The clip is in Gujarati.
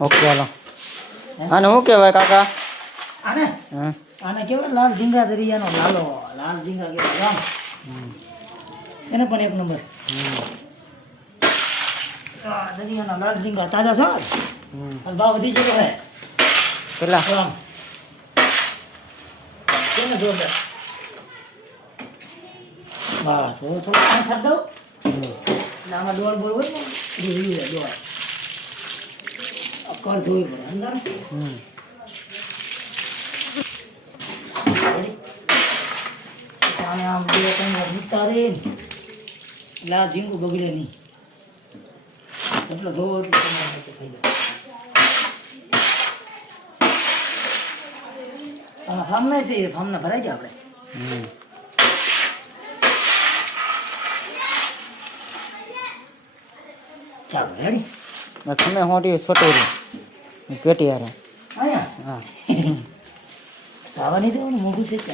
ઓકે હાલો. આને શું કહેવાય કાકા? આને આને કેવાય લાલ ઝીંગા દરિયાનો લાલો. લાલ ઝીંગા કહેવાય રામ. એને પણ એક નંબર. દરિયાના લાલ ઝીંગા તાજા છો. અને ભાવ વધી ગયો હે. કેટલા? રામ કેને જોરદાર. બસ હવે થોડું પાણી છાંટ દઉં. એટલે આમાં ડોળ બોળ હોય ને એ ડોળ કર ધોઈ પડે અંદર. આને આમ બે ત્રણ વાર ઉતારે એટલે આ ઝીંગું બગડે નહીં. એટલો ધોવો એટલું તમારે થઈ જાય. ફાર્મને છે ફાર્મને ભરાઈ જાય આપણે. ચાલો રેડી. તમે હોટી છોટોરી પેટી હારે અહીંયા હા ખાવા નહીં દેવાનું મોઢું છે.